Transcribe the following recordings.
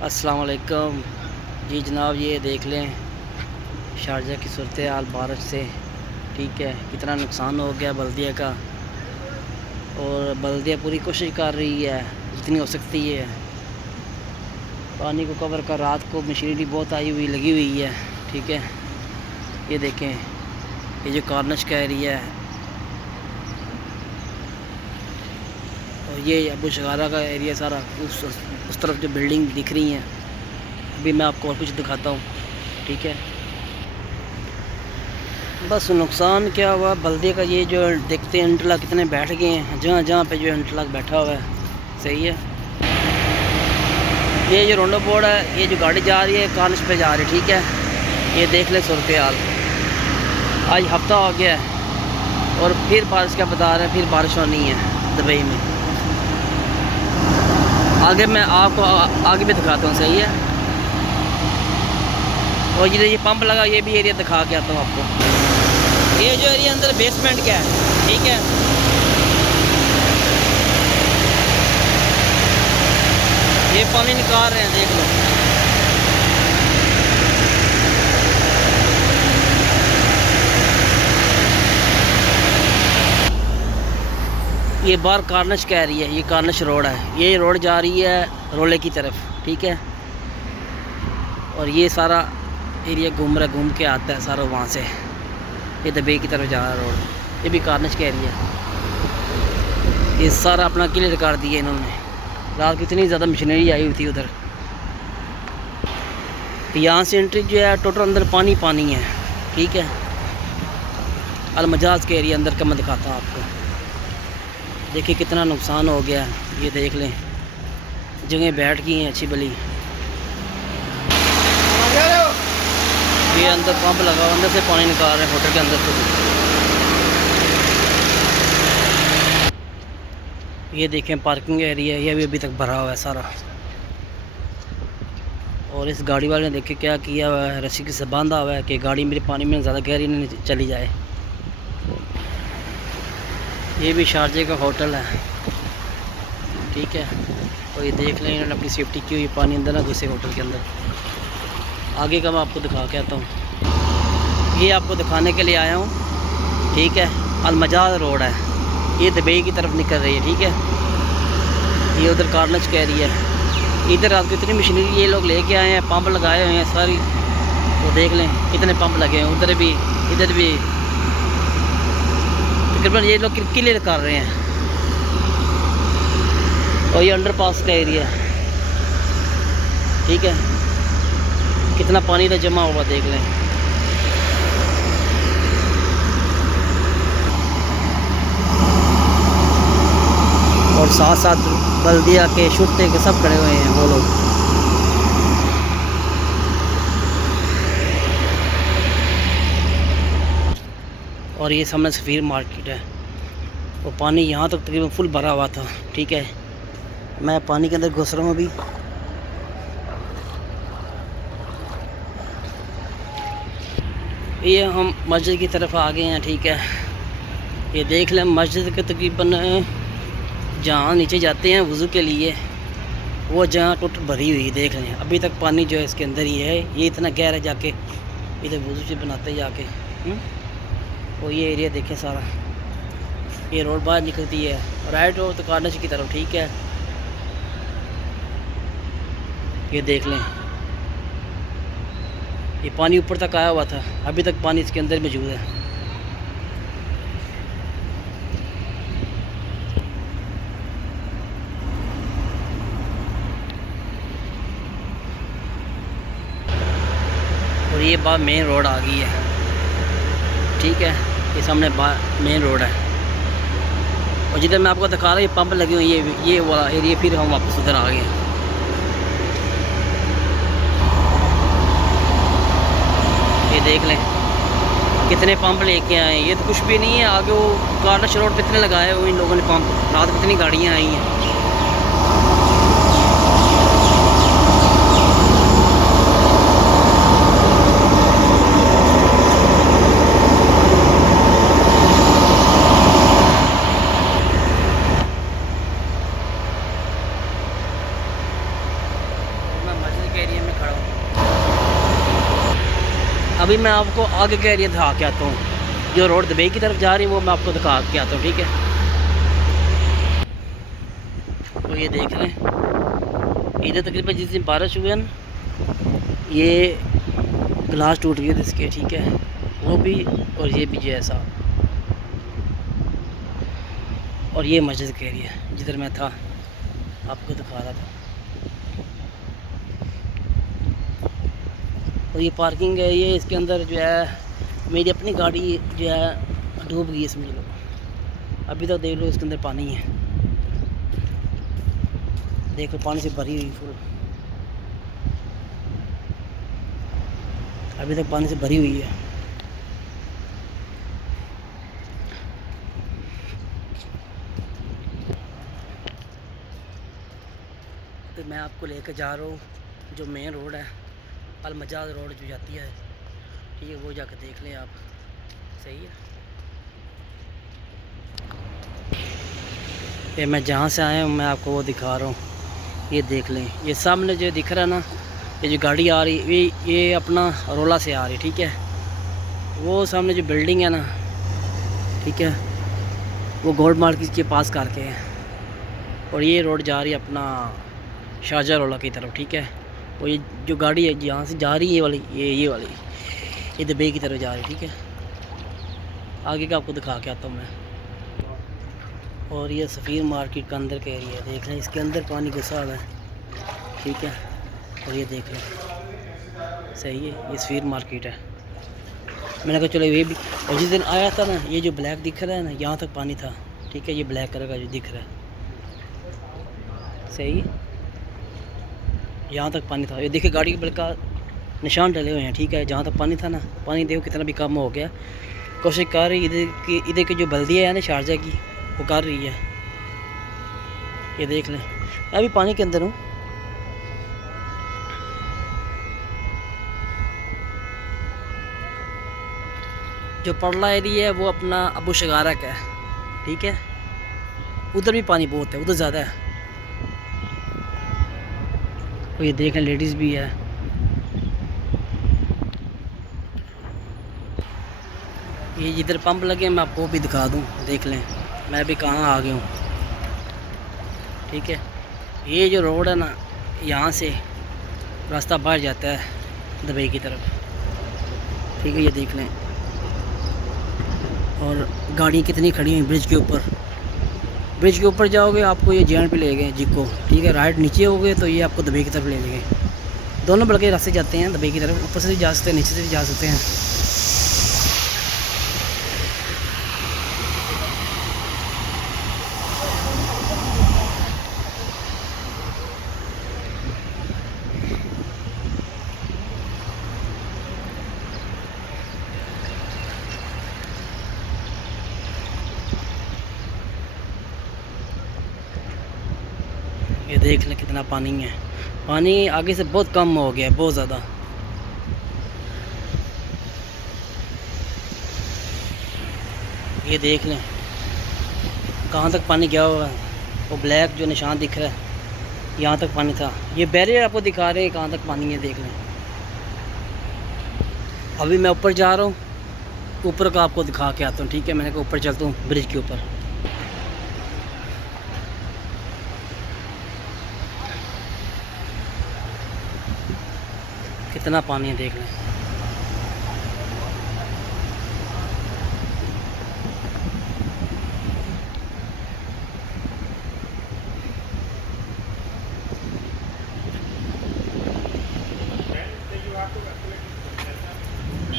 अस्सलाम वालेकुम जी जनाब, ये देख लें शारजा की सूरत हाल बारिश से। ठीक है, कितना नुकसान हो गया बल्दिया का, और बल्दिया पूरी कोशिश कर रही है जितनी हो सकती है पानी को कवर कर। रात को मशीनरी बहुत आई हुई लगी हुई है। ठीक है, ये देखें, ये जो कार्निश का एरिया है और ये अबू शगारा का एरिया सारा, उस तरफ जो बिल्डिंग दिख रही हैं। अभी मैं आपको और कुछ दिखाता हूँ। ठीक है, बस नुकसान क्या हुआ बल्दिया का, ये जो देखते हैं इंटरलॉक कितने बैठ गए हैं, जहाँ जहाँ पे जो इंटरलॉक बैठा हुआ है। सही है, ये जो रोंडो बोर्ड है, ये जो गाड़ी जा रही है कार्निश पे जा रही है। ठीक है, ये देख ले सूरत हाल। आज हफ्ता हो गया है और फिर बारिश का बता रहे हैं, फिर बारिश होनी है दुबई में। आगे मैं आपको आगे भी दिखाता हूँ। सही है, और ये पंप लगा, ये भी एरिया दिखा के आता हूँ आपको। ये जो एरिया अंदर बेसमेंट का है। ठीक है, ये पानी निकाल रहे हैं, देख लो। ये बार कार्निश का एरिया है, ये कार्निश रोड है। ये रोड जा रही है रोले की तरफ। ठीक है, और ये सारा एरिया घूम के आता है सारा वहाँ से, ये दुबई की तरफ जा रहा है रोड। ये भी कार्निश का एरिया है। ये सारा अपना क्लियर कर दिया इन्होंने। रात को इतनी ज़्यादा मशीनरी आई हुई थी उधर। यहाँ से एंट्री जो है टोटल अंदर पानी पानी है। ठीक है, अलमजाज के एरिया अंदर का मैं दिखाता हूँ आपको। देखिए कितना नुकसान हो गया है, ये देख लें, जगह बैठ गई हैं अच्छी भली। ये अंदर पंप लगा, अंदर से पानी निकाल रहे हैं होटल के अंदर से। ये देखें पार्किंग एरिया, ये भी अभी तक भरा हुआ है सारा। और इस गाड़ी वाले ने देखे क्या किया हुआ है, रस्सी से बांधा हुआ है कि गाड़ी मेरे पानी में ज़्यादा गहरी नहीं चली जाए। ये भी शारजे का होटल है। ठीक है, तो ये देख लें, इन्होंने अपनी सेफ्टी की हुई, पानी अंदर ना घुसे होटल के अंदर। आगे का मैं आपको दिखा के आता हूँ। ये आपको दिखाने के लिए आया हूँ। ठीक है, अलमजाज रोड है, ये दुबई की तरफ निकल रही है। ठीक है, ये उधर कार्निश का एरिया है। इधर रात को इतनी मशीनरी ये लोग लेके आए हैं, पंप लगाए हुए हैं सारी। तो देख लें कितने पंप लगे हैं, उधर भी इधर भी। तकरीबन ये लोग क्लियर कर रहे हैं। और ये अंडरपास का एरिया है। ठीक है, कितना पानी था जमा हुआ, देख लें। और साथ साथ बल्दिया के शुरते के सब खड़े हुए हैं वो लोग। और ये सामने सफ़ीर मार्केट है, वो पानी यहाँ तक तकरीबन फुल भरा हुआ था। ठीक है, मैं पानी के अंदर घुस रहा हूँ अभी। ये हम मस्जिद की तरफ आ गए हैं। ठीक है, ये देख लें मस्जिद के तकरीबन जहाँ नीचे जाते हैं वज़ू के लिए, वो जहाँ टोटल भरी हुई देख लें। अभी तक पानी जो है इसके अंदर ही है, ये इतना गहरा है, जाके इधर वज़ू से बनाते जाके। और ये एरिया देखें सारा, ये रोड बाहर निकलती है राइट हो तो कार्निश की तरफ। ठीक है, ये देख लें, ये पानी ऊपर तक आया हुआ था, अभी तक पानी इसके अंदर मौजूद है। और ये बात मेन रोड आ गई है। ठीक है, ये सामने मेन रोड है। और जिधर मैं आपको दिखा रहा हूँ ये पंप लगे हुए, ये वाला एरिया, फिर हम वापस उधर आ गए। ये देख लें कितने पंप लेके आए हैं, ये तो कुछ भी नहीं है। आगे वो कार्निश रोड पे इतने लगाए हुए इन लोगों ने पंप, रात में इतनी गाड़ियाँ आई हैं। के एरिया में खड़ा हूँ। अभी मैं आपको आगे के एरिया दिखा के आता हूँ, जो रोड दुबई की तरफ जा रही है वो मैं आपको दिखा के आता हूँ, ठीक है। तो ये देख रहे हैं, इधर तकरीबन जिस दिन बारिश हुई है ना, ये ग्लास टूट गए थे इसके, ठीक है, वो भी, और ये भी जैसा। और ये मस्जिद का एरिया जिधर मैं था, आपको दिखा रहा था। और ये पार्किंग है, ये इसके अंदर जो है मेरी अपनी गाड़ी जो है डूब गई है, समझ लो। अभी तक देख लो इसके अंदर पानी है, देखो पानी से भरी हुई फुल, अभी तक पानी से भरी हुई है। तो मैं आपको लेकर जा रहा हूँ जो मेन रोड है, अल मजाज रोड जो जाती है, ठीक है, वो जाकर देख लें आप, सही है। ये मैं जहाँ से आया हूँ मैं आपको वो दिखा रहा हूँ, ये देख लें। ये सामने जो दिख रहा है ना, ये जो गाड़ी आ रही है ये अपना रोला से आ रही है, ठीक है। वो सामने जो बिल्डिंग है ना, ठीक है, वो गोल्ड मार्केट के पास करके है। और ये रोड जा रही है अपना शारजा रोला की तरफ, ठीक है। और ये जो गाड़ी है यहाँ से जा रही है, ये वाली, ये वाली, ये दुबई की तरफ जा रही है, ठीक है। आगे का आपको दिखा के आता हूँ मैं। और ये सफ़ीर मार्केट का अंदर का एरिया देख लें, इसके अंदर पानी घुसा हुआ है, ठीक है। और ये देख लें, सही है, ये सफ़ीर मार्केट है। मैंने कहा चलो ये भी। और जिस दिन आया था ना, ये जो ब्लैक दिख रहा है ना, यहाँ तक पानी था, ठीक है, ये ब्लैक कलर का जो दिख रहा है, सही है, यहाँ तक पानी था। ये देखिए गाड़ी के बल का निशान डले हुए हैं, ठीक है। जहाँ तक पानी था ना, पानी देखो कितना भी कम हो गया। कोशिश कर रही इधर की जो बल्दिया है ना शारजा की, वो कर रही है। ये देख लें, मैं अभी पानी के अंदर हूँ। जो पड़ला एरिया है वो अपना अबू शगारा का है, ठीक है। उधर भी पानी बहुत है, उधर ज़्यादा है। तो ये देखें लेडीज़ भी है। ये जिधर पंप लगे मैं आपको भी दिखा दूं, देख लें मैं भी कहाँ आ गया हूँ, ठीक है। ये जो रोड है ना, यहाँ से रास्ता बाहर जाता है दुबई की तरफ, ठीक है, ये देख लें। और गाड़ी कितनी खड़ी हुई ब्रिज के ऊपर। ब्रिज के ऊपर जाओगे आपको ये जैन पे ले गए जिको, ठीक है। राइट नीचे हो गए तो ये आपको दुबई की तरफ ले गए। दोनों बल्कि रास्ते जाते हैं दुबई की तरफ, ऊपर से भी जा सकते हैं, नीचे से भी जा सकते हैं। ये देख लें कितना पानी है। पानी आगे से बहुत कम हो गया है, बहुत ज़्यादा। ये देख लें कहाँ तक पानी गया हुआ है। वो ब्लैक जो निशान दिख रहा है, यहाँ तक पानी था। ये बैरियर आपको दिखा रहे हैं कहाँ तक पानी है, देख लें। अभी मैं ऊपर जा रहा हूँ, ऊपर का आपको दिखा के आता हूँ, ठीक है। मैंने कहा ऊपर चलता हूँ ब्रिज के ऊपर। कितना पानी है देख लें।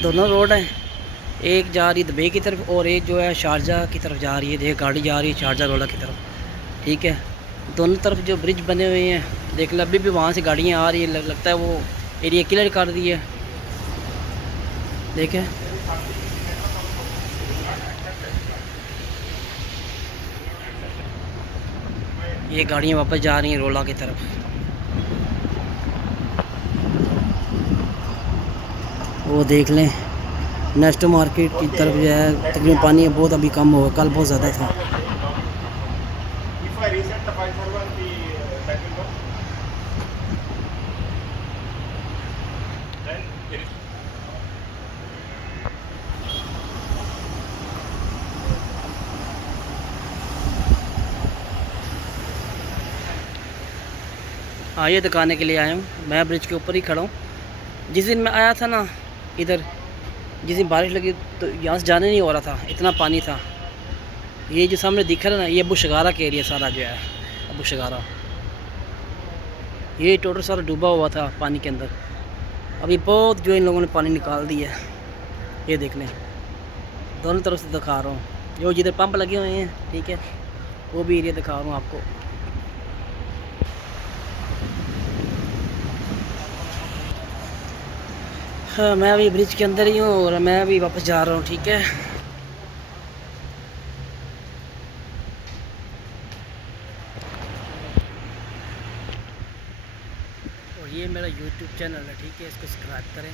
दोनों रोड हैं, एक जा रही है दुबई की तरफ और एक जो है शारजा की तरफ जा रही है। देख गाड़ी जा रही है शारजा रोला की तरफ, ठीक है। दोनों तरफ जो ब्रिज बने हुए हैं देख लो, अभी भी वहाँ से गाड़ियाँ आ रही है। लगता है वो एरिया क्लियर कर दी है, देखें। ये गाड़ियाँ वापस जा रही हैं रोला की तरफ। वो देख लें नेक्स्ट मार्केट की तरफ जो है तकरीबन पानी बहुत अभी कम होगा, कल बहुत ज़्यादा था। हाँ, ये दिखाने के लिए आया हूँ। मैं ब्रिज के ऊपर ही खड़ा हूँ। जिस दिन मैं आया था ना इधर, जिस दिन बारिश लगी तो यहाँ से जाने नहीं हो रहा था, इतना पानी था। ये जो सामने दिख रहा है ना, ये अबू शगारा के एरिया सारा जो है, अबू शगारा, ये टोटल सारा डूबा हुआ था पानी के अंदर। अभी बहुत जो इन लोगों ने पानी निकाल दिया है। ये देख लें, दोनों तरफ से दिखा रहा हूँ। जो जिधर पंप लगे हुए हैं, ठीक है, वो भी एरिया दिखा रहा हूँ आपको। हाँ, मैं अभी ब्रिज के अंदर ही हूँ और मैं अभी वापस जा रहा हूँ, ठीक है। और ये मेरा YouTube चैनल है, ठीक है, इसको सब्सक्राइब करें।